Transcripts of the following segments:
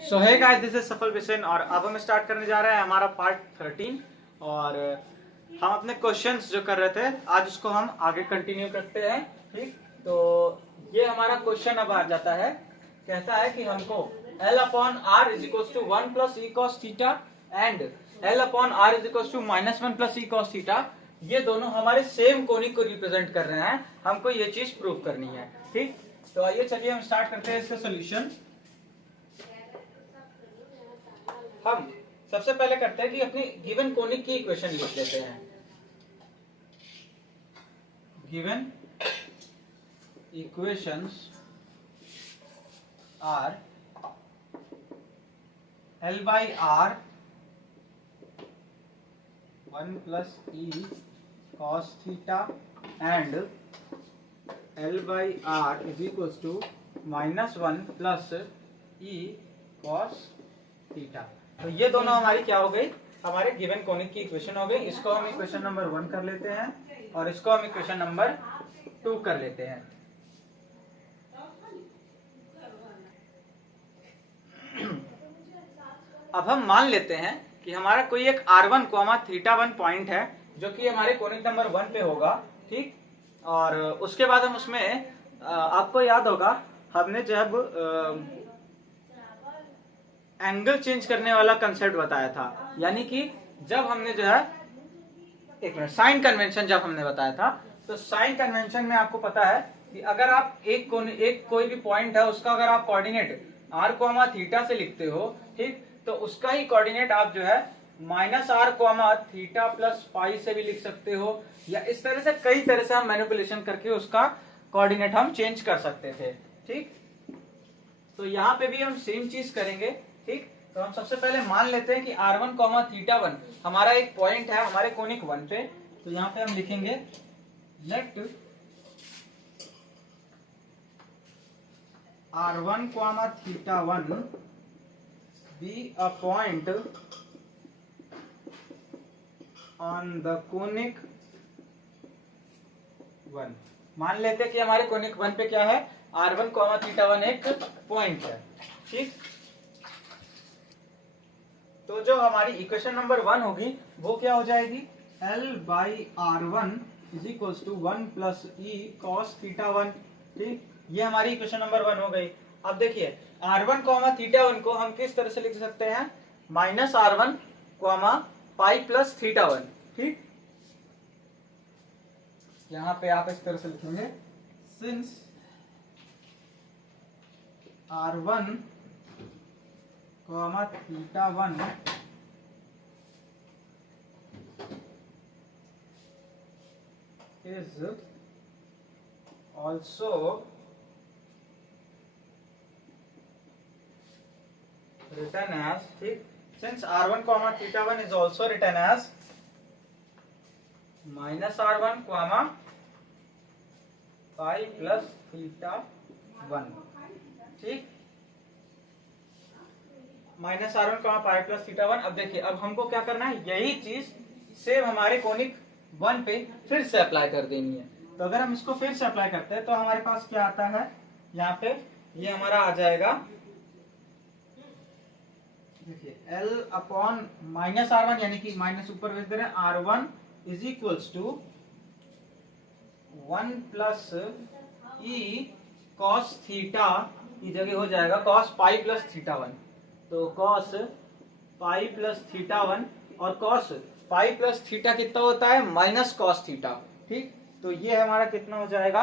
सो है guys, this is सफल बिसेन और अब हम स्टार्ट करने जा रहे हैं हमारा पार्ट 13। और हम अपने क्वेश्चंस जो कर रहे थे आज उसको हम आगे कंटिन्यू करते हैं। ठीक, तो ये हमारा क्वेश्चन अब आ जाता है। कहता है कि हमको L upon r is equal to 1 plus e cos theta and L upon r is equal to minus 1 plus e cos theta, ये दोनों हमारे सेम कोनिक को रिप्रेजेंट कर रहे हैं। हमको ये चीज प्रूव करनी है। ठीक, तो आइए चलिए हम स्टार्ट करते हैं इसका सोल्यूशन। हम सबसे पहले करते हैं कि अपनी गिवन कोनिक की इक्वेशन लिख लेते हैं। Given equations are L by R 1 plus E cos theta and L by R is equals to minus 1 plus E cos theta। तो ये दोनों हमारी क्या हो गई, हमारे गिवन कोनिक की इक्वेशन हो गई। इसको हम इक्वेशन नंबर 1 कर लेते हैं और इसको हम इक्वेशन नंबर 2 कर लेते हैं। अब हम मान लेते हैं कि हमारा कोई एक r1 थीटा 1 पॉइंट है जो कि हमारे कोनिक नंबर 1 पे होगा। ठीक, और उसके बाद हम उसमें आपको याद होगा हमने जब एंगल चेंज करने वाला कंसेप्ट बताया था, यानी कि जब हमने जो है एक मिनट साइन कन्वेंशन जब हमने बताया था, तो साइन कन्वेंशन में आपको पता है कि अगर आप एक कोई भी पॉइंट है उसका अगर आप कोऑर्डिनेट r कोमा थीटा से लिखते हो, ठीक, तो उसका ही कोऑर्डिनेट आप जो है minus r comma theta plus pi से भी लिख सकते हो, या इस तरह से कई तरह से हम मैनिपुलेशन करके उसका कोऑर्डिनेट हम चेंज कर सकते थे। ठीक, तो यहाँ पे भी हम सेम चीज करेंगे। ठीक, तो हम सबसे पहले मान लेते हैं कि r1 कॉमा थीटा 1 हमारा एक पॉइंट है हमारे कोनिक 1 पे। तो यहाँ पे हम लिखेंगे let r1 comma theta 1 be a point on the conic 1। मान लेते हैं कि हमारे कोनिक 1 पे क्या है, r1 कॉमा थीटा 1 एक पॉइंट है। ठीक, तो जो हमारी इक्वेशन नंबर 1 होगी वो क्या हो जाएगी, L by R1 is equal to 1 plus e cos theta 1। ठीक, ये हमारी इक्वेशन नंबर 1 हो गई। अब देखिए R1 कॉमा थीटा 1 को हम किस तरह से लिख सकते हैं, माइनस R1 कॉमा पाई प्लस थीटा 1। ठीक, यहां पे आप इस तरह से लिखेंगे, since R1 comma theta 1 is also written as, ठीक, since r1 comma theta 1 is also written as minus r1 comma pi plus theta 1। ठीक, माइनस r1 कॉमा पाई प्लस थीटा 1। अब देखिए अब हमको क्या करना है, यही चीज सेम हमारे कोनिक 1 पे फिर से अप्लाई कर देनी है। तो अगर हम इसको फिर से अप्लाई करते हैं तो हमारे पास क्या आता है, यहाँ पे ये हमारा आ जाएगा, देखिए L अपॉन माइनस R1 यानी कि माइनस ऊपर भेज दे रहे हैं, R1 is equals to 1 plus e cos theta की जगह हो जाएगा कॉस पाई प्लस थीटा 1। तो कॉस पाई प्लस थीटा 1 और कॉस पाई प्लस थीटा कितना होता है, माइनस कॉस थीटा। ठीक, तो ये हमारा कितना हो जाएगा,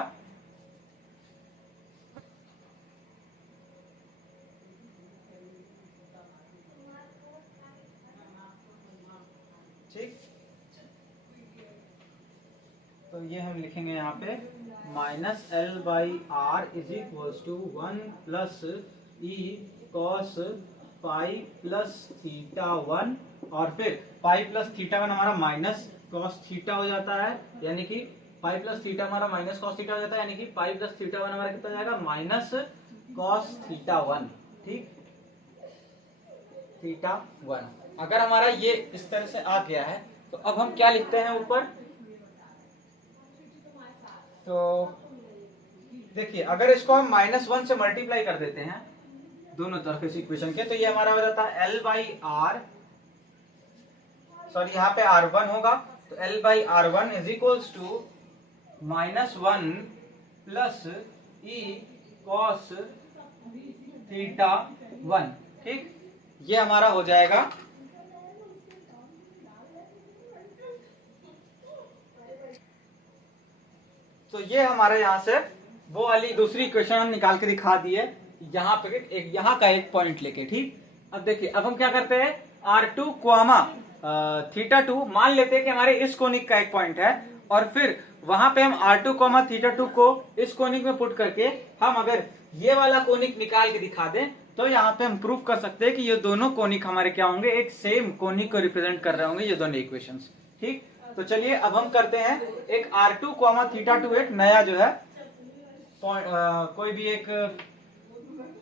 ठीक, तो ये हम लिखेंगे यहाँ पे minus l by are is equals to 1 plus e cos pi plus theta 1 और फिर पाई प्लस थीटा 1 हमारा माइनस कॉस थीटा हो जाता है, यानी कि पाई प्लस थीटा हमारा माइनस कॉस थीटा हो जाता है, यानी कि पाई प्लस थीटा 1 हमारा कितना हो जाएगा, माइनस कॉस थीटा 1। ठीक, थीटा 1 अगर हमारा ये इस तरह से आ गया है तो अब हम क्या लिखते हैं ऊपर, तो देखिए अगर इसको हम -1 से मल्टीप्लाई कर देते हैं, दोनों तरफ इस इक्वेशन के। तो ये हमारा हो जाता है L बाई आर, सॉरी यहाँ पे R1 होगा, तो L by R1 is equals to -1 plus e cos theta 1। ठीक, ये हमारा हो जाएगा। तो ये हमारे यहाँ से वो वाली दूसरी इक्वेशन हम निकाल के दिखा दिए, यहाँ पे एक, यहाँ का एक पॉइंट लेके। ठीक, अब देखिए अब हम क्या करते हैं, R2 क्वामा थीटा 2 मान लेते हैं कि हमारे इस कोनिक का एक पॉइंट है, और फिर वहां पे हम R2 क्वामा थीटा 2 को इस कोनिक में पुट करके हम अगर ये वाला कोनिक निकाल के दिखा दें, तो यहाँ पे हम प्रूफ कर सकते हैं कि ये दोनों कोनिक हमारे क्या होंगे, एक सेम कोनिक को रिप्रेजेंट कर रहे होंगे ये दोनों इक्वेशंस। ठीक, तो चलिए अब हम करते हैं एक R2 क्वामा थीटा 2 एक नया जो है कोई भी एक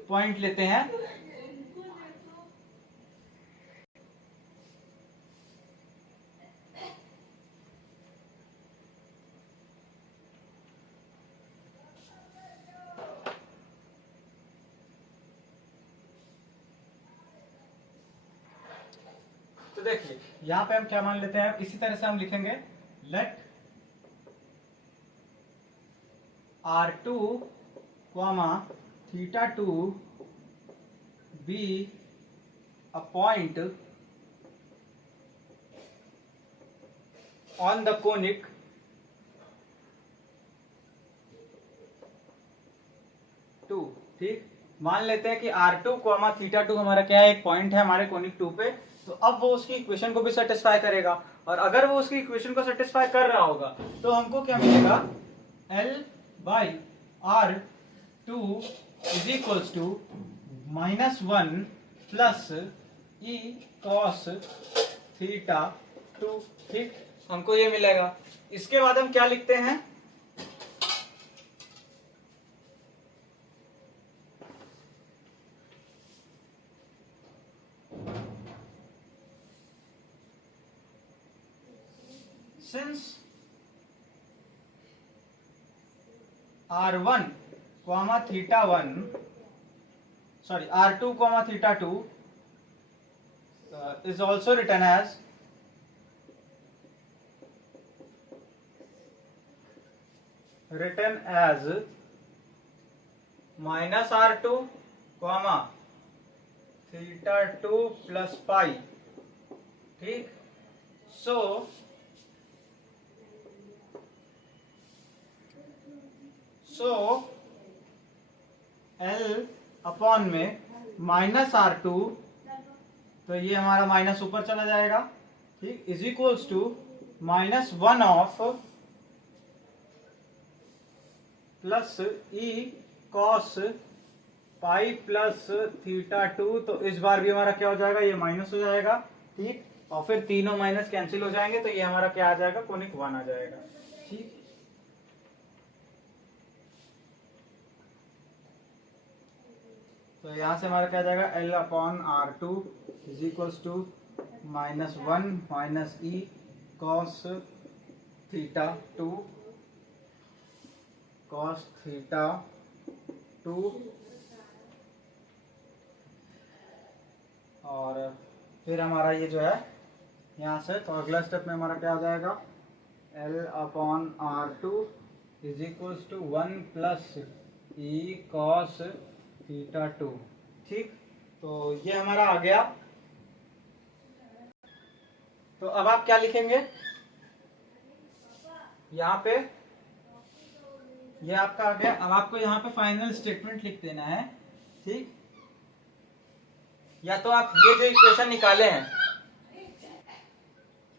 पॉइंट लेते हैं। तो देखिए यहाँ पे हम क्या मान लेते हैं, इसी तरह से हम लिखेंगे let R2 comma theta 2 be a point on the conic two. ठीक, मान लेते हैं कि R2 क्वामा थीटा 2 हमारा क्या है, एक पॉइंट है हमारे कोनिक 2 पे। तो अब वो उसकी इक्वेशन को भी सेटिस्फाई करेगा, और अगर वो उसकी इक्वेशन को सेटिस्फाई कर रहा होगा तो हमको क्या मिलेगा, L by R2 is equals to -1 plus e cos theta 2। ठीक, हमको ये मिलेगा। इसके बाद हम क्या लिखते हैं, since R1 comma theta 1 sorry R2 comma theta 2 is also written as minus R2 comma theta 2 plus pi। ठीक, so L अपॉन में -R2, तो ये हमारा माइनस ऊपर चला जाएगा। ठीक, is equals to -1 of plus e cos pi plus theta 2। तो इस बार भी हमारा क्या हो जाएगा, ये माइनस हो जाएगा। ठीक, और फिर तीनों माइनस कैंसिल हो जाएंगे, तो ये हमारा क्या आ जाएगा, कोनिक 1 आ जाएगा। ठीक, तो यहां से हमारा क्या आ जाएगा, L upon R2 is equals to -1 minus e cos theta 2 cos theta 2, और फिर हमारा ये जो है यहाँ से, तो अगला स्टेप में हमारा क्या आ जाएगा, L upon R2 is equals to 1 plus e cos theta 2। ठीक, तो ये हमारा आ गया। तो अब आप क्या लिखेंगे यहाँ पे, ये आपका आ गया। अब आपको यहाँ पे फाइनल स्टेटमेंट लिख देना है। ठीक, या तो आप ये जो इक्वेशन निकाले हैं,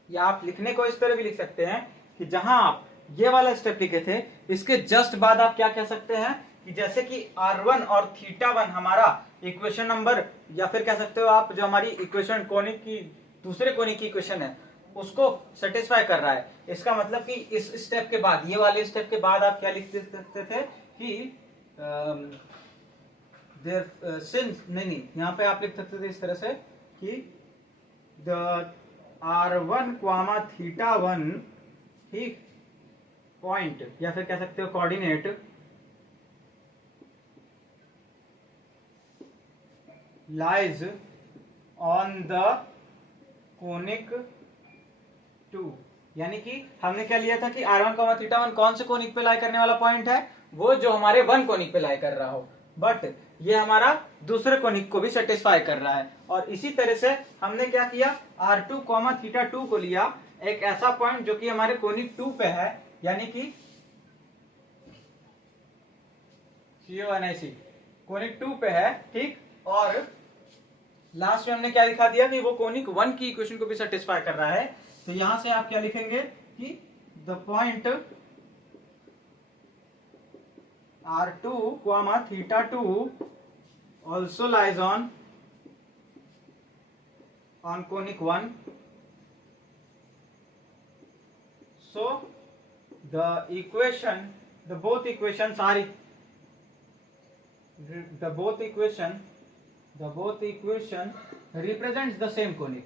या आप लिखने को इस तरह भी लिख सकते हैं कि जहां आप ये वाला स्टेप लिखे थे, इसके जस्ट बाद आप क्या कह सकते हैं कि जैसे कि R1 और थीटा 1 हमारा इक्वेशन नंबर, या फिर कह सकते हो आप जो हमारी इक्वेशन कोनिक की दूसरे कोनिक की इक्वेशन है उसको सेटिस्फाई कर रहा है। इसका मतलब कि इस स्टेप के बाद, ये वाले स्टेप के बाद आप क्या लिख सकते थे कि सिंस नहीं, यहाँ पे आप लिख सकते थे इस तरह से कि द R1 क्वामा थीटा 1 ठीक पॉइंट, या फिर कह सकते हो coordinate lies on the conic 2, यानी कि हमने क्या लिया था कि r1, θ1 कौन से कोनिक पे लाई करने वाला पॉइंट है, वो जो हमारे 1 कोनिक पे लाई कर रहा हो, बट ये हमारा दूसरे कोनिक को भी सेटिस्फाई कर रहा है। और इसी तरह से हमने क्या किया, r2, θ2 को लिया एक ऐसा पॉइंट जो कि हमारे कोनिक 2 पे है, यानी कि CONIC कोनिक 2 पे है, ठीक। और लास्ट में हमने क्या दिखा दिया कि वो कोनिक 1 की इक्वेशन को भी सेटिस्फाई कर रहा है। तो यहां से आप क्या लिखेंगे कि the point r2, θ2 also lies on conic 1. So both equations represents the same conic,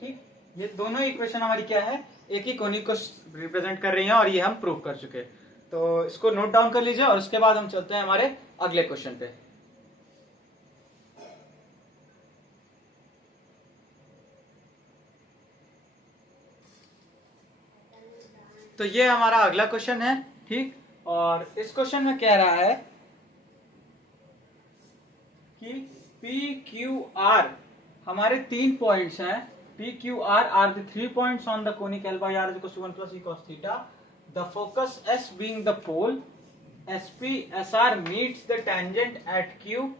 ठीक। ये दोनों इक्वेशन हमारी क्या है, एक ही कोनिक को रिप्रेजेंट कर रही हैं, और ये हम प्रूव कर चुके। तो इसको नोट डाउन कर लीजिए और उसके बाद हम चलते हैं हमारे अगले क्वेश्चन पे। तो ये हमारा अगला क्वेश्चन है, ठीक। और इस क्वेश्चन में कह रहा है कि PQR हमारे 3 पॉइंट्स हैं। PQR are the 3 points on the conic L by R is equal to 1 plus e cos theta. The focus S being the pole, SP SR meets the tangent at Q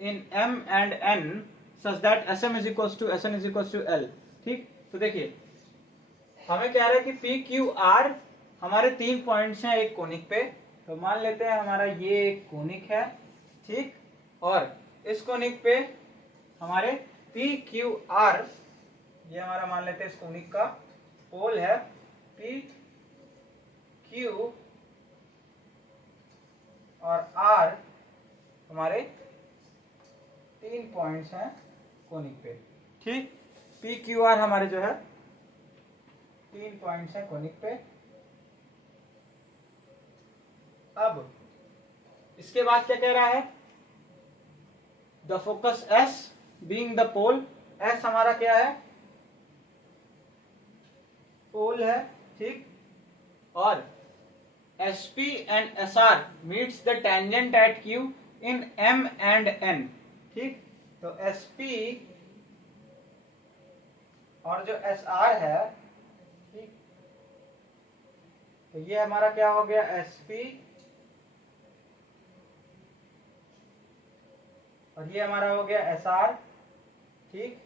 in M and N such that SM is equals to SN is equals to L, ठीक। तो देखिए हमें कह रहा है कि PQR हमारे 3 points हैं एक कोनिक पे। तो मान लेते हैं हमारा ये एक कोनिक है, ठीक। और इस कोनिक पे हमारे PQR, ये हमारा मान लेते हैं इस कोनिक का पोल है, PQ और R हमारे 3 पॉइंट्स हैं कोनिक पे, ठीक। PQR हमारे जो है 3 पॉइंट्स हैं कोनिक पे। अब इसके बाद क्या कह रहा है, the focus S being the pole, S हमारा क्या है, पोल है, ठीक। और SP and SR meets the tangent at Q in M and N, ठीक। तो SP और जो SR है, ठीक, तो ये हमारा क्या हो गया, SP और ये हमारा हो गया SR, ठीक।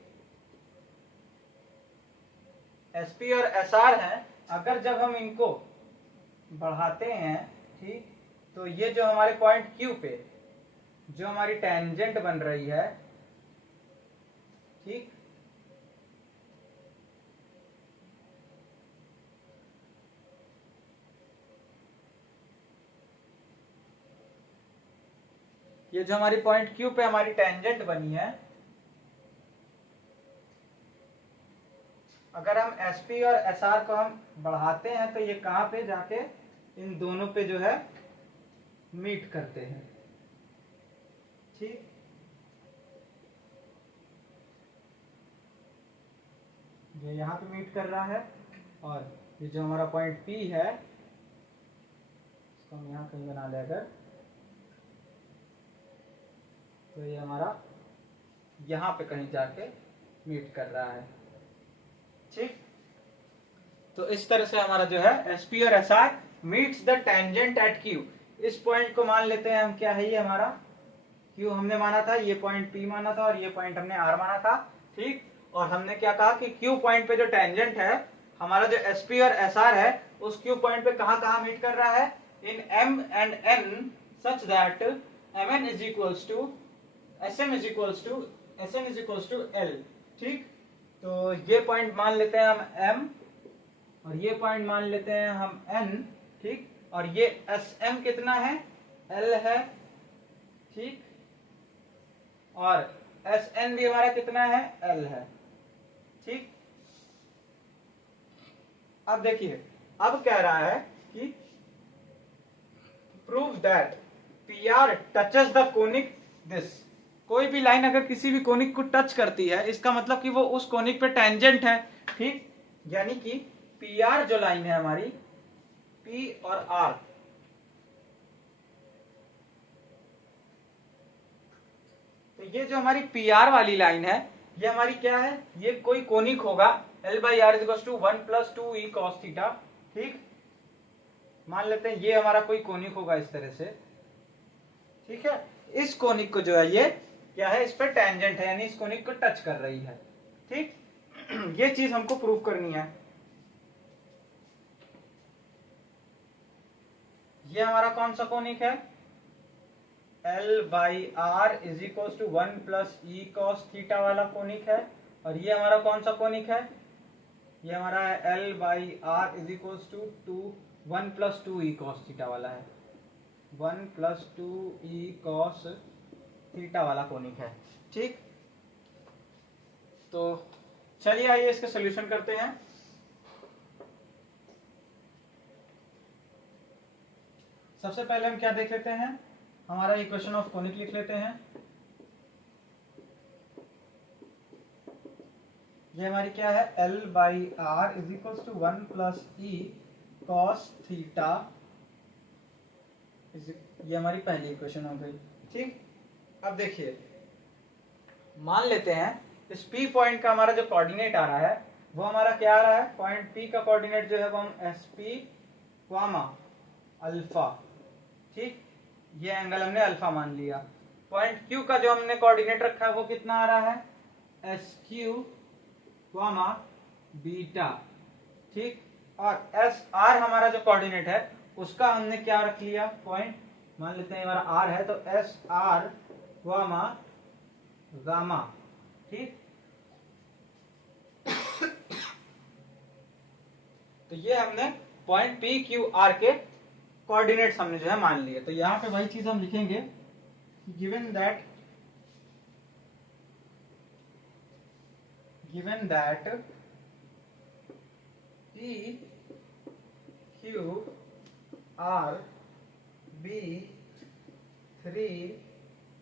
SP और SR हैं, अगर जब हम इनको बढ़ाते हैं, ठीक, तो ये जो हमारे पॉइंट Q पे जो हमारी टेंजेंट बन रही है, ठीक, ये जो हमारी पॉइंट Q पे हमारी टेंजेंट बनी है, अगर हम SP और SR को हम बढ़ाते हैं तो ये कहां पे जाके इन दोनों पे जो है मीट करते हैं, ठीक। ये यहां पे मीट कर रहा है, और ये जो हमारा पॉइंट P है इसको हम यहां कहीं बना ले अगर, तो ये हमारा यहां पे कहीं जाके मीट कर रहा है, ठीक। तो इस तरह से हमारा जो है SP और SR meets the tangent at Q। इस पॉइंट को मान लेते हैं हम, क्या है ये हमारा Q हमने माना था, ये पॉइंट P माना था, और ये पॉइंट हमने R माना था, ठीक। और हमने क्या कहा कि Q पॉइंट पे जो टेंजेंट है हमारा जो SP और SR है उस Q पॉइंट पे कहां कहां मीट कर रहा है, in M and N such that MN is equals to SM is equals to L, ठीक। तो ये पॉइंट मान लेते हैं हम M और ये पॉइंट मान लेते हैं हम N, ठीक। और ये SM कितना है, L है, ठीक। और SN भी हमारा कितना है, L है, ठीक। अब देखिए, अब कह रहा है कि prove that P R touches the conic this. कोई भी लाइन अगर किसी भी कोनिक को टच करती है, इसका मतलब कि वो उस कोनिक पे टेंजेंट है, ठीक। यानी कि पी आर जो लाइन है हमारी, पी और आर, तो ये जो हमारी पी आर वाली लाइन है, ये हमारी क्या है, ये कोई कोनिक होगा L by are is to 1 plus 2 e cos theta, ठीक। मान लेते हैं ये हमारा कोई कोनिक होगा इस तरह से, ठीक है। इस कोनिक को जो है ये क्या है, इस पर टेंजेंट है, यानी इस कोनिक को टच कर रही है, ठीक। ये चीज हमको प्रूव करनी है। ये हमारा कौन सा कोनिक है, L by are is equal to 1 plus e cos theta वाला कोनिक है। और ये हमारा कौन सा कोनिक है, ये हमारा L by are is equal to 1 plus 2 e cos theta वाला है, 1 प्लस 2 ई कॉस थीटा वाला कोनिक है, ठीक। तो चलिए आइए इसका सोल्यूशन करते हैं। सबसे पहले हम क्या देख लेते हैं, हमारा इक्वेशन ऑफ कोनिक लिख लेते हैं। ये हमारी क्या है, L by are is equal to 1 plus e cos theta, ये हमारी पहली इक्वेशन हो गई, ठीक। अब देखिए, मान लेते हैं इस P पॉइंट का हमारा जो कोऑर्डिनेट आ रहा है वो हमारा क्या आ रहा है, पॉइंट P का कोऑर्डिनेट जो है वो हम SP वामा अल्फा, ठीक। ये एंगल हमने अल्फा मान लिया। पॉइंट Q का जो हमने कोऑर्डिनेट रखा है वो कितना आ रहा है, SQ वामा बीटा, ठीक। और SR हमारा जो कोऑर्डिनेट है उसका हमने क्या रख लिया, पॉइंट मान लेते हैं हमारा R है, तो SR वामा गामा, ठीक। तो ये हमने पॉइंट पी क्यू आर के कोऑर्डिनेट्स हमने जो है मान लिए। तो यहां पे वही चीज हम लिखेंगे, given that P Q R be 3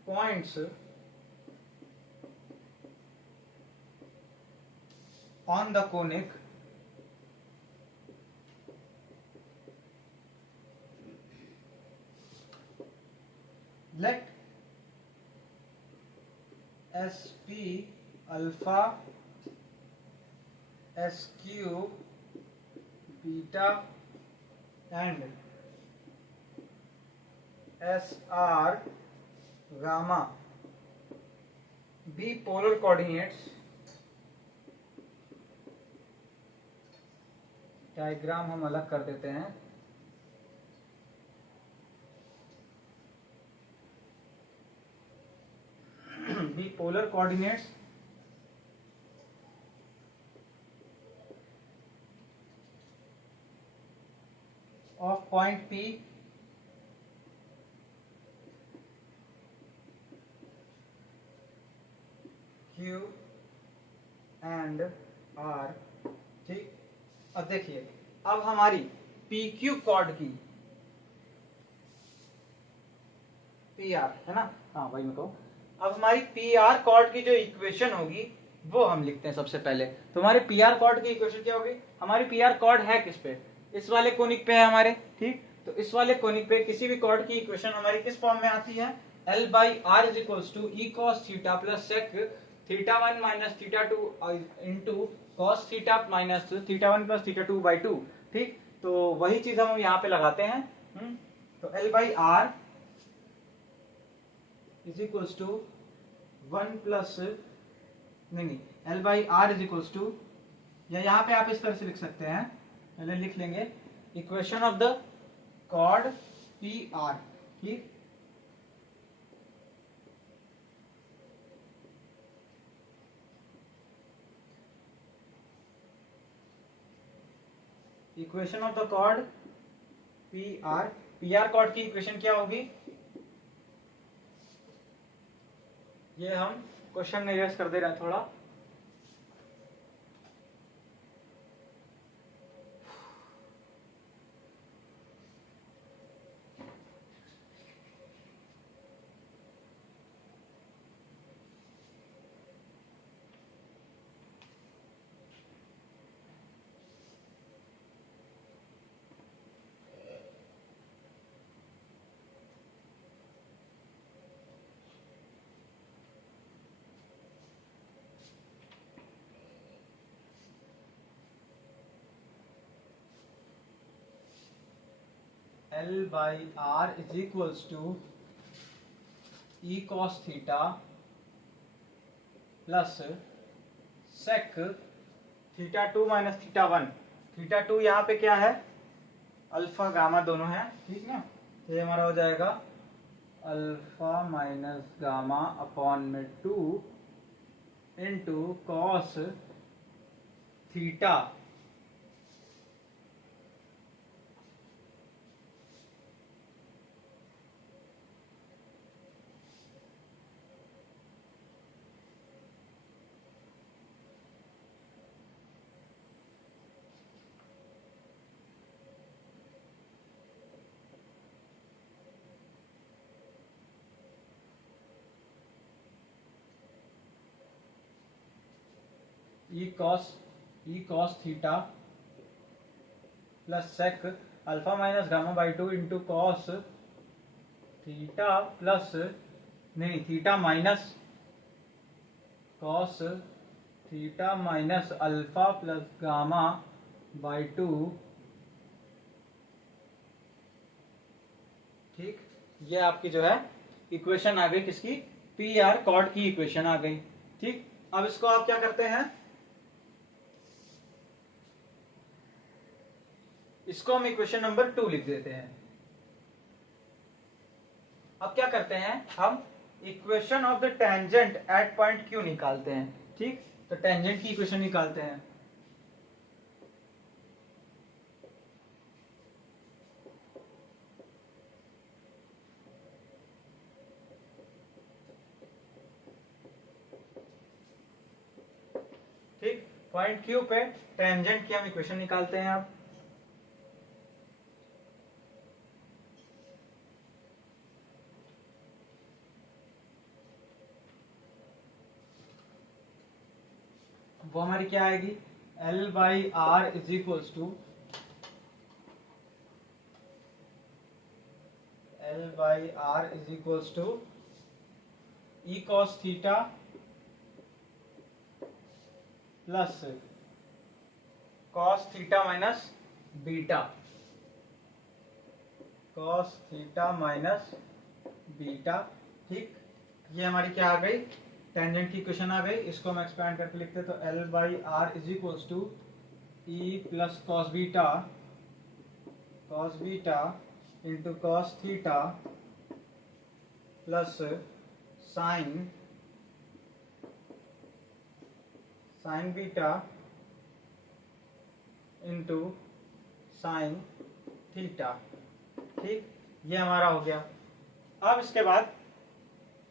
points on the conic let SP alpha SQ beta and SR gamma be polar coordinates। Diagram हम अलग कर देते हैं। B polar coordinates of point P Q and R, ठीक। अब देखिए, अब हमारी PQ कॉर्ड की PR है ना, हाँ वही मैं कहूँ। अब हमारी PR कॉर्ड की जो इक्वेशन होगी वो हम लिखते हैं सबसे पहले। तो हमारे PR कॉर्ड की इक्वेशन क्या होगी, हमारी PR कॉर्ड है किस पे, इस वाले कोनिक पे है हमारे, ठीक। तो इस वाले कोनिक पे किसी भी कॉर्ड की इक्वेशन हमारी किस फॉर्म में आती है, L by are is equal to e cos theta plus sec theta 1 minus theta 2 into cos theta minus theta 1 plus theta 2 by 2, ठीक। तो वही चीज हम यहाँ पे लगाते हैं। तो L by are is equal to 1 plus नहीं, L by are is equal to, या यहाँ पे आप इस तरह से लिख सकते हैं, पहले लिख लेंगे equation of the chord P R, ठीक। Equation of the chord P R chord की इक्वेशन क्या होगी, ये हम क्वेश्चन में यूज कर दे रहे हैं थोड़ा। L by are is equals to e cos theta plus sec theta 2 minus theta 1। Theta 2 यहाँ पे क्या है, अल्फा गामा दोनों है, ठीक ना। तो ये हमारा हो जाएगा अल्फा माइनस गामा अपॉन में 2 into cos theta E cos theta plus sec alpha minus gamma by 2 into cos theta plus नहीं theta minus cos theta minus alpha plus gamma by 2। ठीक, ये आपकी जो है इक्वेशन आ गई किसकी, पी आर कॉर्ड की इक्वेशन आ गई। ठीक, अब इसको आप क्या करते हैं, इसको हम इक्वेशन नंबर 2 लिख देते हैं। अब क्या करते हैं, हम equation of the tangent eight point Q निकालते हैं। ठीक, तो टेंजेंट की इक्वेशन निकालते हैं। ठीक, पॉइंट क्यू पे टेंजेंट की हम इक्वेशन निकालते हैं। अब वो हमारी क्या आएगी, L by are is equals to L by are is equals to e cos theta plus cos theta minus beta, cos theta minus beta. ठीक, ये हमारी क्या आ गई, टेंजेंट की इक्वेशन आ गई। इसको हम एक्सपैंड करके लिखते हैं, तो L by are is equals to E plus cos beta into cos theta plus sine beta into sine theta. ठीक, ये हमारा हो गया। अब इसके बाद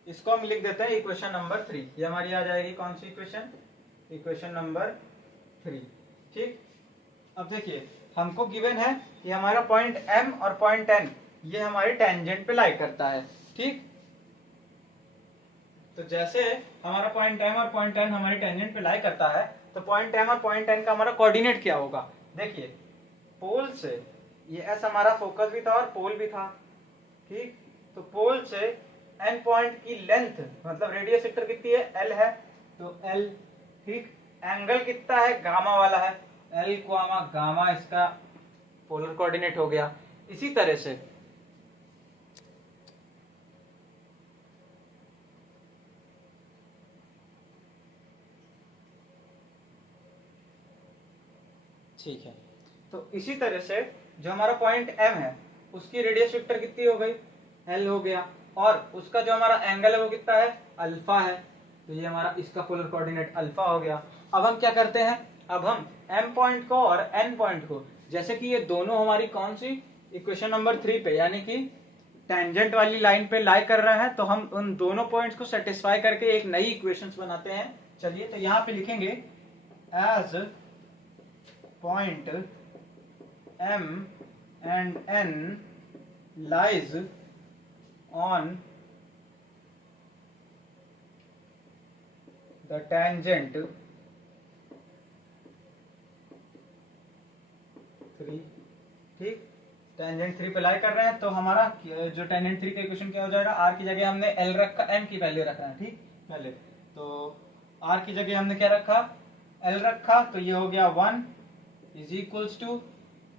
इसको हम लिख देते हैं इक्वेशन नंबर 3। ये हमारी आ जाएगी कौन सी इक्वेशन, इक्वेशन नंबर 3। ठीक, अब देखिए हमको गिवन है कि हमारा पॉइंट M और पॉइंट N ये हमारे टेंजेंट पे लाई करता है। ठीक, तो जैसे हमारा पॉइंट M और पॉइंट N हमारे टेंजेंट पे लाई करता है, तो पॉइंट M और पॉइंट N का हमारा कोऑर्डिनेट क्या होगा। देखिए पोल से ये S हमारा फोकस भी था और पोल भी था। ठीक, तो पोल से N पॉइंट की लेंथ मतलब रेडियस वेक्टर कितनी है, L है, तो L। ठीक, एंगल कितना है, गामा वाला है, L गामा गामा इसका पोलर कोऑर्डिनेट हो गया। इसी तरह से ठीक है, तो इसी तरह से जो हमारा पॉइंट M है उसकी रेडियस वेक्टर कितनी हो गई, L हो गया, और उसका जो हमारा एंगल है वो कितना है, अल्फा है, तो ये हमारा इसका पोलर कोऑर्डिनेट अल्फा हो गया। अब हम क्या करते हैं, अब हम M पॉइंट को और N पॉइंट को, जैसे कि ये दोनों हमारी कौन सी इक्वेशन नंबर 3 पे यानी कि टेंजेंट वाली लाइन पे लाई कर रहे हैं, तो हम उन दोनों पॉइंट्स को सेटिस्फाई करके एक नई इक्वेशंस बनाते हैं। चलिए, तो यहाँ पे लिखेंगे as point M and N lies on the tangent 3। ठीक, टेंजेंट 3 पे लाई कर रहे हैं, तो हमारा जो टेंजेंट 3 का इक्वेशन क्या हो जाएगा, आर की जगह हमने एल रखा, एम की वैल्यू रखा है। ठीक, पहले तो आर की जगह हमने क्या रखा, एल रखा, तो ये हो गया 1 is equals to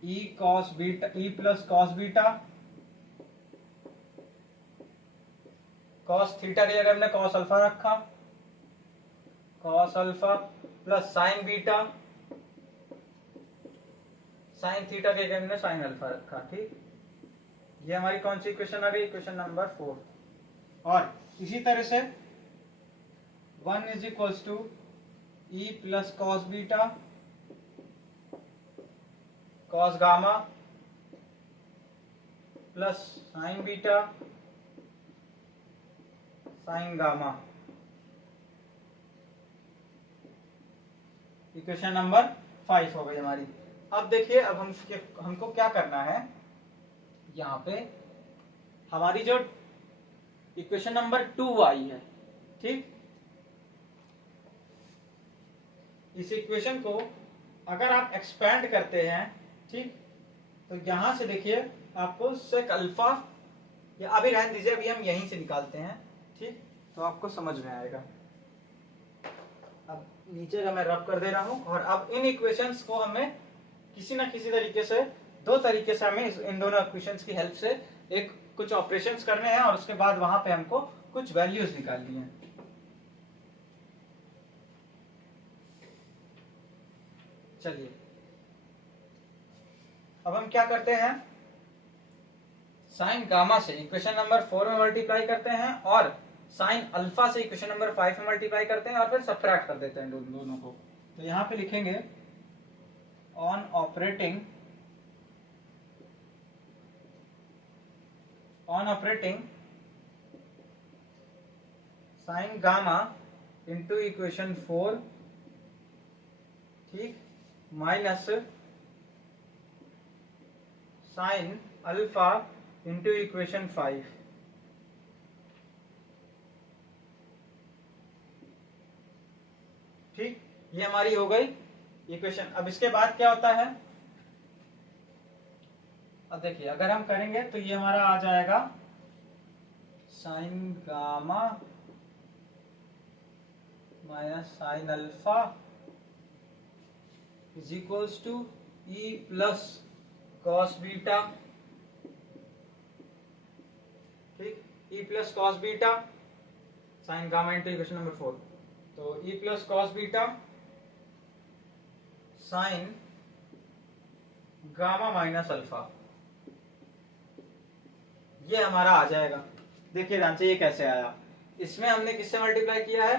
e cos beta, e plus cos beta cos theta की जगह हमने कॉस अल्फा रखा, cos alpha plus sine beta, sine theta की जगह हमने साइन अल्फा रखा। ठीक, ये हमारी कौन सी इक्वेशन आ गई, इक्वेशन नंबर 4। और इसी तरह से 1 is equals to E plus cos beta cos gamma plus sine beta sine gamma, equation number 5 हो गई हमारी। अब देखिए, अब हमको क्या करना है, यहाँ पे हमारी जो इक्वेशन नंबर 2 आई है, ठीक, इस इक्वेशन को अगर आप एक्सपेंड करते हैं, ठीक, तो यहां से देखिए आपको सेक अल्फा, या अभी रहने दीजिए, अभी हम यहीं से निकालते हैं, ठीक, तो आपको समझ में आएगा। अब नीचे का मैं रब कर दे रहा हूं, और अब इन इक्वेशंस को हमें किसी ना किसी तरीके से, दो तरीके से हमें इन दोनों इक्वेशंस की हेल्प से एक कुछ ऑपरेशंस करने हैं, और उसके बाद वहां पे हमको कुछ वैल्यूज निकालनी है। चलिए, अब हम क्या करते हैं, साइन गामा से इक्वेशन नंबर 4 में मल्टीप्लाई करते हैं, और साइन अल्फा से इक्वेशन नंबर 5 में मल्टीप्लाई करते हैं, और फिर सबट्रैक्ट कर देते हैं दोनों को। तो यहां पे लिखेंगे on operating sign gamma into equation 4, ठीक, minus sine alpha into equation 5। ठीक, ये हमारी हो गई इक्वेशन। अब इसके बाद क्या होता है, अब देखिए अगर हम करेंगे तो ये हमारा आ जाएगा sine gamma minus sine alpha is equals to E plus cos beta, ठीक, E plus cos beta sine gamma into equation number 4। तो E plus cos beta sine gamma minus alpha, ये हमारा आ जाएगा। देखिए ध्यान से, ये कैसे आया, इसमें हमने किससे मल्टीप्लाई किया है,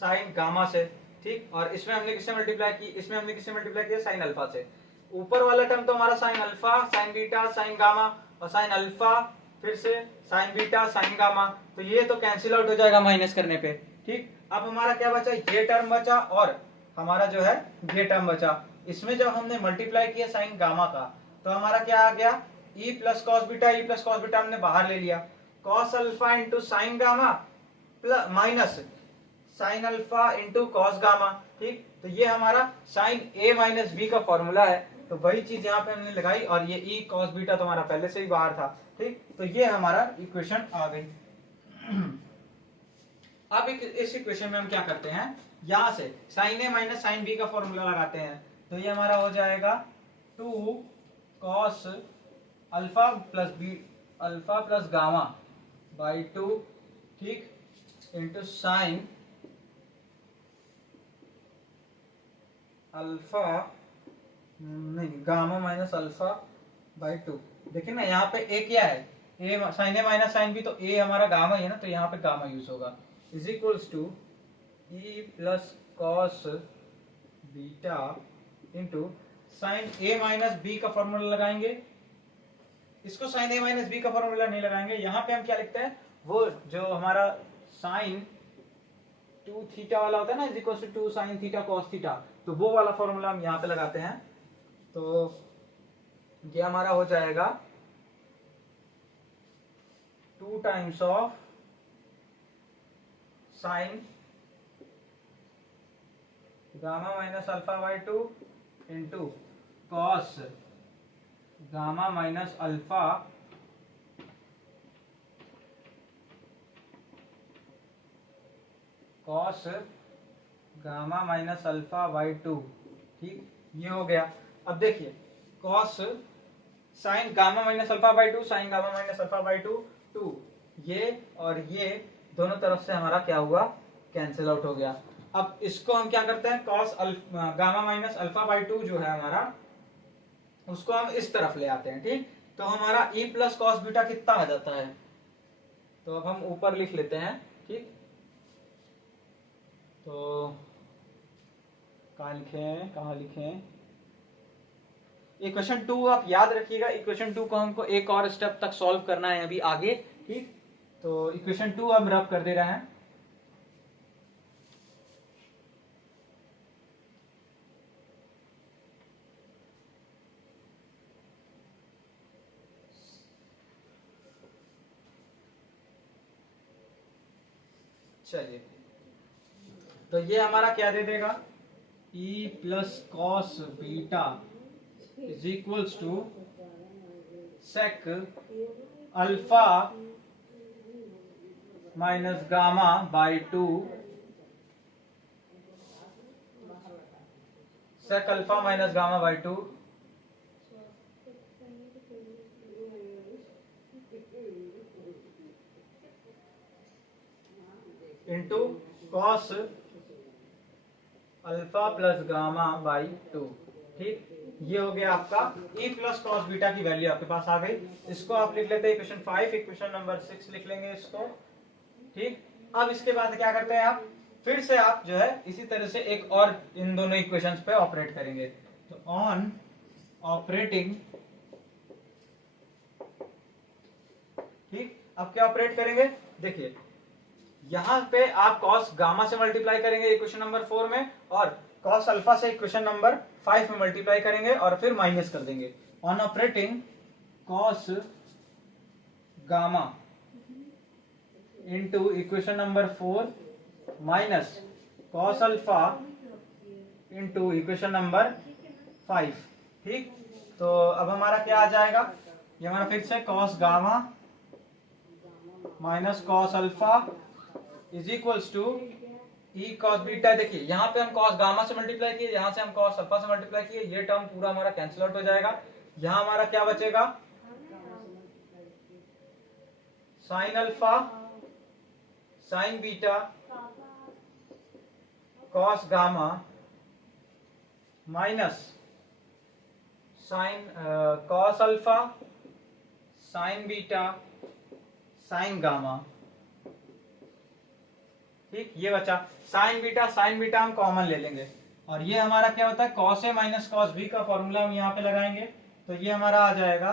साइन गामा से, ठीक, और इसमें हमने किससे मल्टीप्लाई की, इसमें हमने किससे मल्टीप्लाई किया, साइन अल्फा से। ऊपर वाला टर्म तो हमारा sine alpha, sign beta, sine gamma, और साइन अल्फा फिर से साइन बीटा, साइन गामा, तो ये तो कैंसिल आउट हो जाएगा माइनस करने पे। ठीक, अब हमारा क्या बचा, ये टर्म बचा, और हमारा जो है ये टर्म बचा। इसमें जब हमने मल्टीप्लाई किया साइन गामा का, तो हमारा क्या आ गया, ई plus cos beta, e plus cos beta हमने बाहर ले लिया, cos alpha into sine gamma plus minus sine alpha into cos gamma. ठीक, तो ये हमारा साइन ए माइनस बी का फॉर्मूला है, तो वही चीज यहाँ पे हमने लगाई, और ये ई कॉस बीटा तो हमारा पहले से ही बाहर था। ठीक, तो ये हमारा इक्वेशन आ गई। अब इस इक्वेशन में हम क्या करते हैं, यहां से sine A minus sine B का फॉर्मूला लगाते हैं, तो ये हमारा हो जाएगा 2 cos alpha plus B, alpha plus gamma by 2, ठीक, इंटू साइन अल्फा, नहीं, गामा माइनस अल्फा बाई 2। देखिए ना यहाँ पे ए क्या है, A sine A minus sine B, तो ए हमारा गामा ही है ना, तो यहाँ पे गामा यूज होगा, is equals to E plus cos beta into sine A minus B का फॉर्मूला लगाएंगे। इसको साइन ए माइनस बी का फॉर्मूला नहीं लगाएंगे, यहाँ पे हम क्या लिखते हैं, वो जो हमारा साइन 2 थीटा वाला होता है ना, is equal to 2 sine theta cos theta, तो वो वाला फॉर्मूला हम यहाँ पे लगाते हैं। तो ये हमारा हो जाएगा 2 times of sine gamma minus alpha by 2 into cos gamma minus alpha cos gamma minus alpha by 2। ठीक, ये हो गया। अब देखिए cos sine gamma minus alpha by 2, sign gamma minus alpha by 2, 2 ये और ये दोनों तरफ से हमारा क्या हुआ, कैंसिल आउट हो गया। अब इसको हम क्या करते हैं, cos gamma minus alpha by 2 जो है हमारा, उसको हम इस तरफ ले आते हैं। ठीक, तो हमारा e प्लस कॉस बीटा कितना आ जाता है, तो अब हम ऊपर लिख लेते हैं। ठीक, तो कहाँ लिखें, इक्वेशन 2 आप याद रखिएगा। इक्वेशन 2 को हमको एक और स्टेप तक सॉल्व करना है अभी आगे। ठीक, तो इक्वेशन 2 हम रब कर दे रहे हैं। चलिए, तो ये हमारा क्या दे देगा, e plus cos beta is equals to sec alpha minus gamma by 2, sec alpha minus gamma by 2 into cos alpha plus gamma by 2। ठीक, ये हो गया आपका e प्लस कॉस बीटा की वैल्यू आपके पास आ गई। इसको आप लिख लेते हैं इक्वेशन 5, इक्वेशन नंबर 6 लिख लेंगे इसको। ठीक, अब इसके बाद क्या करते हैं, आप फिर से आप जो है इसी तरह से एक और इन दोनों इक्वेशंस पे ऑपरेट करेंगे। तो ऑन ऑपरेटिंग, ठीक, अब क्या ऑपरेट करेंगे, देखिए यहां पे आप कॉस गामा से मल्टीप्लाई करेंगे इक्वेशन नंबर 4 में, और कॉस अल्फा से इक्वेशन नंबर 5 में मल्टीप्लाई करेंगे और फिर माइनस कर देंगे। On operating cos gamma into equation number 4 minus cos alpha into equation number 5। ठीक, तो अब हमारा क्या आ जाएगा, ये हमारा फिर से cos gamma minus cos alpha is equals to e cos beta. देखिए यहाँ पे हम कॉस गामा से मल्टीप्लाई किए, यहाँ से हम कॉस अल्फा से मल्टीप्लाई किए, ये टर्म पूरा हमारा कैंसिल आउट हो जाएगा। यहाँ हमारा क्या बचेगा, sine alpha sign beta cos gamma minus sine cos alpha sign beta sine gamma. ठीक, ये बचा साइन बीटा हम कॉमन ले लेंगे, और ये हमारा क्या होता है, cos A minus cos B का फॉर्मूला हम यहाँ पे लगाएंगे। तो ये हमारा आ जाएगा,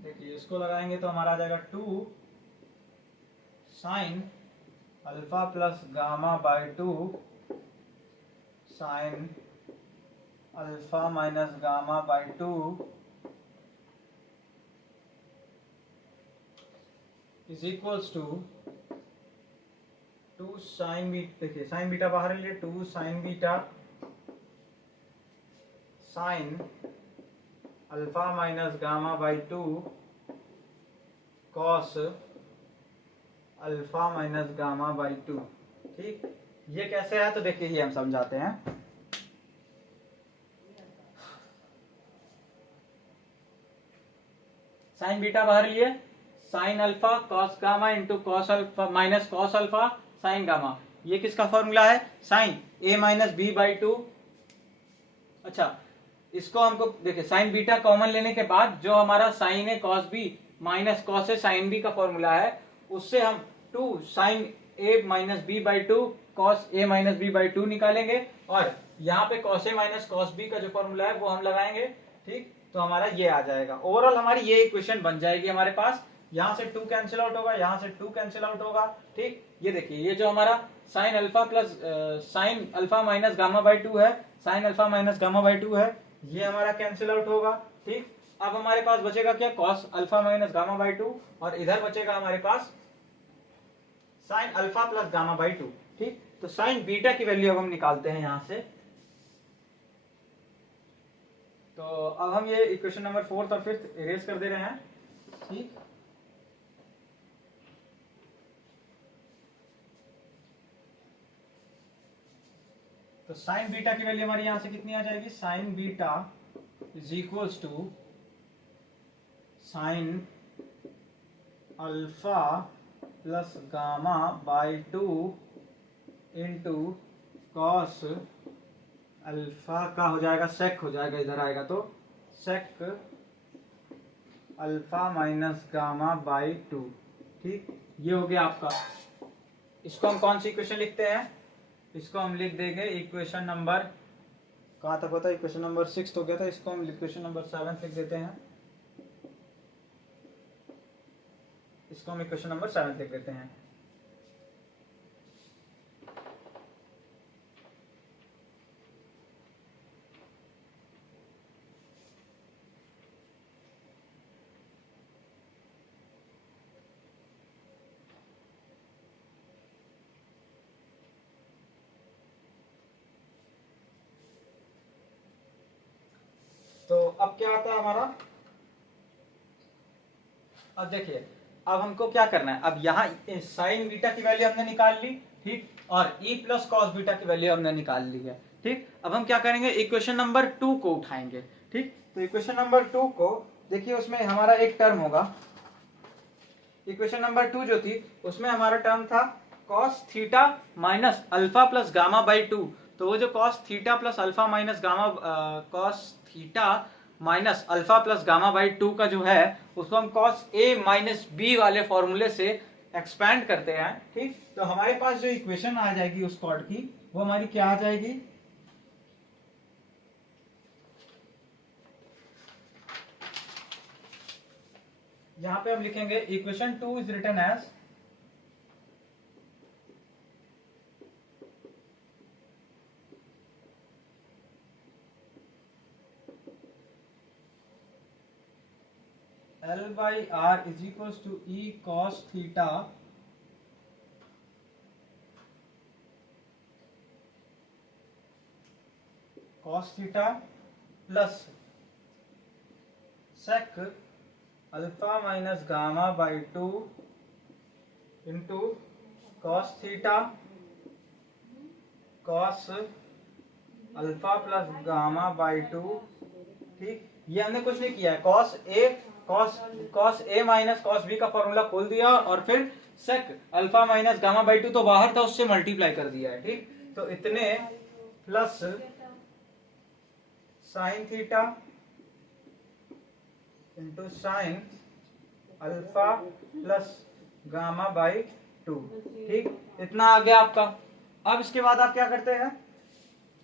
देखिए इसको लगाएंगे तो हमारा आ जाएगा 2 sine alpha plus gamma by 2 sine alpha minus gamma by 2 is equals to 2 sine beta, देखिए साइन बीटा बाहर ले, 2 sine beta sine alpha minus gamma by 2 cos alpha minus gamma by 2। ठीक, ये कैसे है, तो देखिए ये हम समझाते हैं। साइन बीटा बाहर लिए, sine alpha cos gamma into cos alpha minus cos alpha sine gamma, ये किसका फॉर्मूला है, sine A minus B by 2। अच्छा, इसको हमको देखिए साइन बीटा कॉमन लेने के बाद जो हमारा sine A cos B minus cos A sine B का फॉर्मूला है, उससे हम 2 sine A minus B by 2 cos A minus B by 2 निकालेंगे, और यहाँ पे cos A minus cos B का जो फॉर्मूला है वो हम लगाएंगे। ठीक, तो हमारा ये आ जाएगा, ओवरऑल हमारी ये इक्वेशन बन जाएगी हमारे पास। यहाँ से 2 कैंसिल आउट होगा, यहाँ से 2 कैंसिल आउट होगा। ठीक, ये देखिए ये जो हमारा sign alpha plus sign alpha minus gamma by 2 है, sign alpha minus gamma by 2 है, ये हमारा कैंसिल आउट होगा। ठीक, अब हमारे पास बचेगा क्या, cos alpha minus gamma by 2, और इधर बचेगा हमारे पास sine alpha plus gamma by 2। ठीक, तो साइन बीटा की वैल्यू अब हम निकालते हैं यहां से। तो अब हम ये इक्वेशन नंबर 4 और 5 इरेज कर दे रहे हैं। ठीक, तो साइन बीटा की वैल्यू हमारी यहां से कितनी आ जाएगी, sine beta is equals to sine alpha plus gamma by 2 into cos alpha का हो जाएगा सेक हो जाएगा, इधर आएगा तो sec alpha minus gamma by 2। ठीक, ये हो गया आपका। इसको हम कौन सी इक्वेशन लिखते हैं? इसको हम लिख देंगे इक्वेशन नंबर, कहाँ तक होता है, इक्वेशन नंबर 6 हो गया था, इसको हम इक्वेशन नंबर 7 लिख देते हैं। इसको हम इक्वेशन नंबर 7 लिख देते हैं। तो अब क्या आता है हमारा, अब देखिए अब हमको क्या करना है, अब यहाँ साइन बीटा की वैल्यू हमने निकाल ली, ठीक, और ई प्लस कॉस बीटा की वैल्यू हमने निकाल ली है। ठीक, अब हम क्या करेंगे, इक्वेशन नंबर 2 को उठाएंगे। ठीक, तो इक्वेशन नंबर 2 को देखिए, उसमें हमारा एक टर्म होगा, इक्वेशन नंबर 2 जो थी उसमें हमारा टर्म था cos theta minus alpha plus gamma by 2। तो वो जो cos theta plus alpha minus gamma, cos theta minus alpha plus gamma by 2 का जो है उसको हम कॉस ए माइनस बी वाले फॉर्मूले से एक्सपैंड करते हैं। ठीक, तो हमारे पास जो इक्वेशन आ जाएगी उस कॉर्ड की, वो हमारी क्या आ जाएगी, यहां पे हम लिखेंगे equation 2 is written as L by R is equals to E cos theta plus sec alpha minus gamma by 2 into cos theta cos alpha plus gamma by 2। ठीक, ये हमने कुछ नहीं किया है, cos A minus cos B का formula खोल दिया और फिर sec alpha minus gamma by 2 तो बाहर था, उससे मल्टीप्लाई कर दिया है। ठीक, तो इतने plus sine theta into sine alpha plus gamma by 2। ठीक, इतना आ गया आपका। अब इसके बाद आप क्या करते हैं,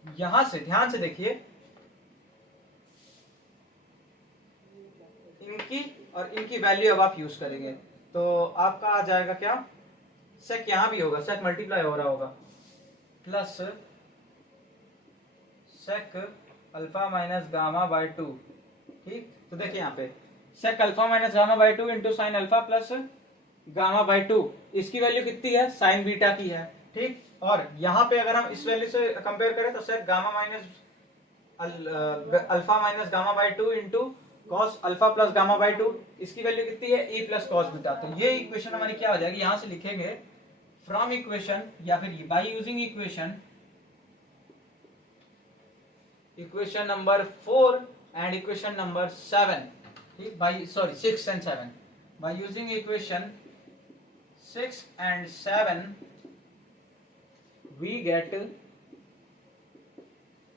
यहां से ध्यान से देखिए, इनकी और इनकी वैल्यू अब आप यूज करेंगे तो आपका आ जाएगा क्या, सेक यहां भी होगा, सेक मल्टीप्लाई हो रहा होगा, plus sec alpha minus gamma by 2। ठीक, तो देखिए यहाँ पे sec alpha minus gamma by 2 into sine alpha plus gamma by 2, इसकी वैल्यू कितनी है, साइन बीटा की है। ठीक, और यहाँ पे अगर हम इस वैल्यू से कंपेयर करें तो sec gamma minus alpha minus gamma by 2 into cos alpha plus gamma by 2, इसकी वैल्यू कितनी है, ई प्लस कॉस बीटा। तो ये इक्वेशन हमारी क्या हो जाएगी, यहां से लिखेंगे फ्रॉम इक्वेशन या फिर by using equation number 4 and equation number 7। ठीक, by 6 and 7, by using equation 6 and 7 we get,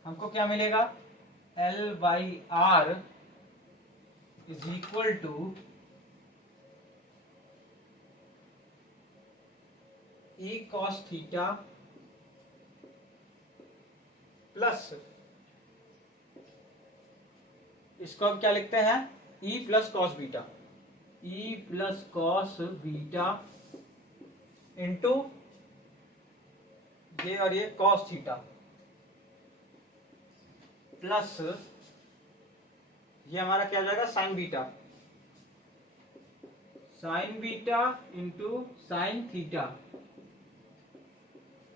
हमको क्या मिलेगा, L by R is equal to E cos theta plus, इसको हम क्या लिखते हैं, E plus cos beta, E plus cos beta into ये और ये कॉस थीटा प्लस ये हमारा क्या हो जाएगा, sign beta into sine theta.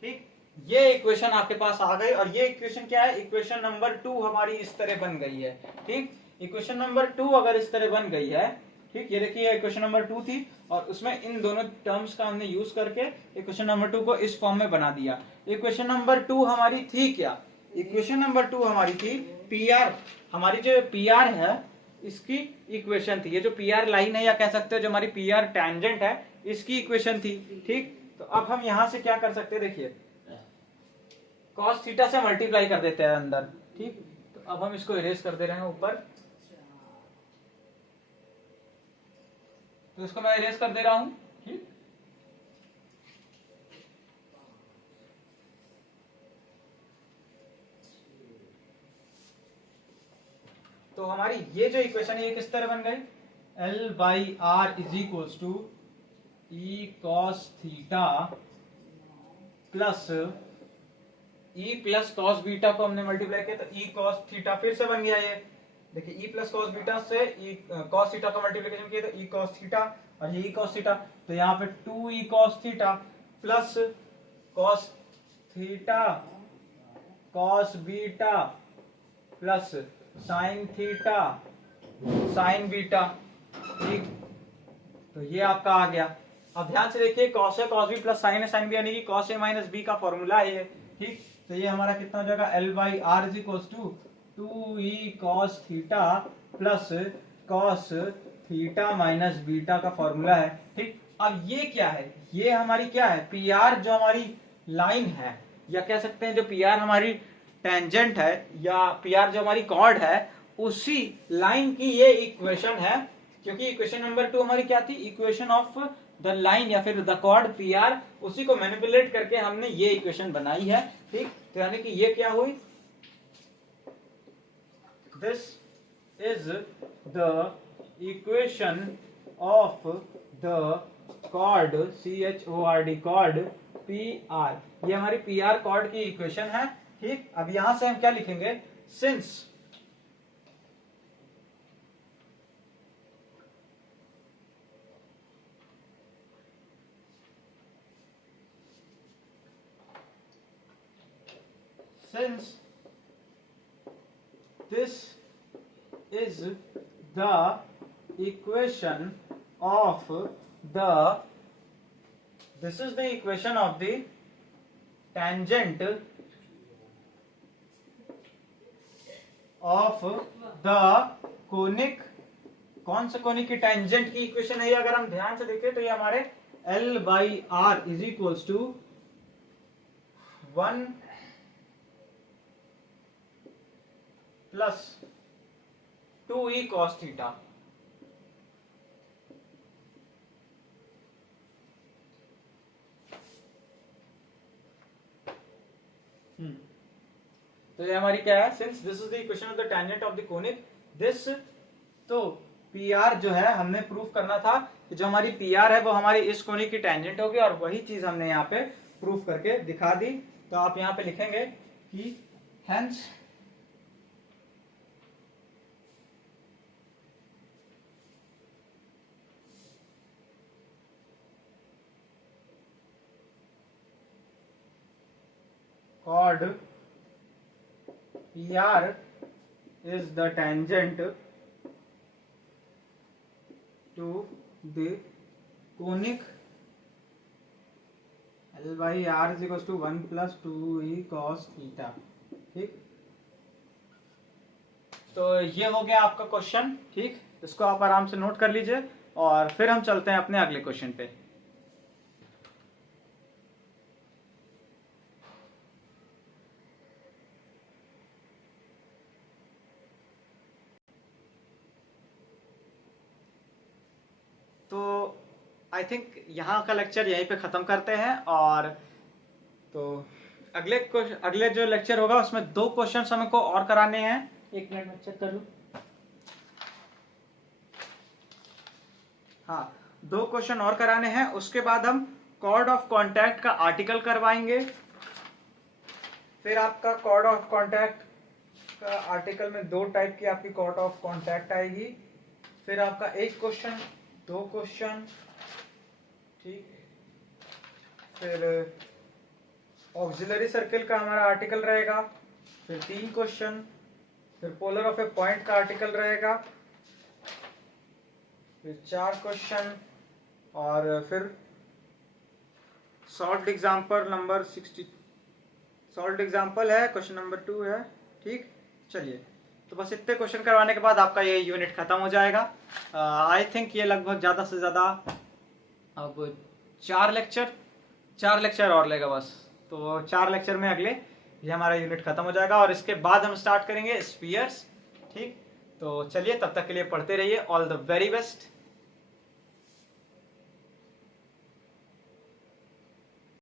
ठीक, ये इक्वेशन आपके पास आ गई और ये इक्वेशन क्या है, इक्वेशन नंबर 2 हमारी इस तरह बन गई है। ठीक, इक्वेशन नंबर 2 अगर इस तरह बन गई है, ठीक, ये देखिए इक्वेशन नंबर 2 थी और उसमें इन दोनों टर्म्स का हमने यूज करके इक्वेशन नंबर 2 को इस फॉर्म में बना दिया। इक्वेशन नंबर 2 हमारी थी क्या, इक्वेशन नंबर 2 हमारी थी पी आर, हमारी जो पी आर है इसकी इक्वेशन थी। ये जो पी आर लाइन है या कह सकते हो जो हमारी पी आर टेंजेंट है इसकी इक्वेशन थी। ठीक, तो अब हम यहां से क्या कर सकते हैं, देखिए कॉस थीटा से मल्टीप्लाई कर देते हैं अंदर। ठीक, तो अब हम इसको इरेज कर दे रहे हैं ऊपर, तो इसको मैं इरेज कर दे रहा हूं। ठीक, तो हमारी ये जो इक्वेशन है ये किस तरह बन गई, L by are is equals to e cos theta plus e plus cos beta को हमने मल्टीप्लाई किया तो ई कॉस थीटा फिर से बन गया। ये देखिए ई प्लस कॉस बीटा से ई कॉस थीटा का मल्टीप्लिकेशन किया तो ई कॉस थीटा और ये ई कॉस थीटा, तो यहाँ पे 2 e cos theta plus cos theta cos beta plus sine theta sine beta. ठीक, तो ये आपका आ गया। अब ध्यान से देखिए cos A cos B plus sine A sine B, यानी कि कॉस ए माइनस बी का फॉर्मूला है ये। ठीक, तो ये हमारा कितना हो जाएगा, L by are is equal to 2e cos theta plus cos theta minus beta का फॉर्मूला है। ठीक, अब ये क्या है, ये हमारी क्या है, पी आर जो हमारी लाइन है या कह सकते हैं जो पी आर हमारी टेंजेंट है या पी आर जो हमारी कॉर्ड है उसी लाइन की ये इक्वेशन है। क्योंकि इक्वेशन नंबर 2 हमारी क्या थी, इक्वेशन ऑफ द लाइन या फिर द कॉर्ड पी आर, उसी को मैनिपुलेट करके हमने ये इक्वेशन बनाई है। ठीक, तो यानी कि ये क्या हुई, this is the equation of the chord CHORD chord P R, ये हमारी पी आर कॉर्ड की इक्वेशन है। ठीक, अब यहां से हम क्या लिखेंगे, since since this is the equation of the this is the equation of the tangent of the conic, कौन सा कोनिक की टेंजेंट की इक्वेशन है ये, अगर हम ध्यान से देखें तो ये हमारे L by are is equals to 1 plus 2e cos theta. तो ये हमारी क्या है, since this is the equation of the tangent of the conic this, तो पी आर जो है हमने प्रूफ करना था कि जो हमारी पी आर है वो हमारी इस कोनिक की टेंजेंट होगी, और वही चीज हमने यहाँ पे प्रूफ करके दिखा दी। तो आप यहाँ पे लिखेंगे कि hence chord PR is the tangent to the conic L by R is equals to 1 plus 2e cos theta। ठीक, तो ये हो गया आपका क्वेश्चन। ठीक, इसको आप आराम से नोट कर लीजिए और फिर हम चलते हैं अपने अगले क्वेश्चन पे। तो आई थिंक यहाँ का लेक्चर यहीं पे ख़त्म करते हैं, और तो अगले जो लेक्चर होगा उसमें 2 क्वेश्चन हमको और कराने हैं। 1 मिनट में चेक कर लूँ। हाँ, 2 क्वेश्चन और कराने हैं, उसके बाद हम कॉर्ड ऑफ कॉन्टैक्ट का आर्टिकल करवाएंगे। फिर आपका कॉर्ड ऑफ कॉन्टैक्ट का आर्टिकल में 2 टाइप की आपकी कॉर्ड ऑफ कॉन्टैक्ट आएगी। फिर आपका 1 क्वेश्चन 2 क्वेश्चन, ठीक, फिर ऑक्सिलरी सर्किल का हमारा आर्टिकल रहेगा, फिर 3 क्वेश्चन, फिर पोलर ऑफ ए पॉइंट का आर्टिकल रहेगा, फिर 4 क्वेश्चन, और फिर solved example number 60 solved example है, क्वेश्चन नंबर 2 है। ठीक, चलिए तो बस इतने क्वेश्चन करवाने के बाद आपका ये यूनिट खत्म हो जाएगा। आई थिंक ये लगभग ज़्यादा से ज़्यादा अब 4 लेक्चर और लेगा बस। तो 4 लेक्चर में अगले ये हमारा यूनिट खत्म हो जाएगा और इसके बाद हम स्टार्ट करेंगे स्फीयर्स। ठीक, तो चलिए तब तक के लिए पढ़ते रहिए। All the very best.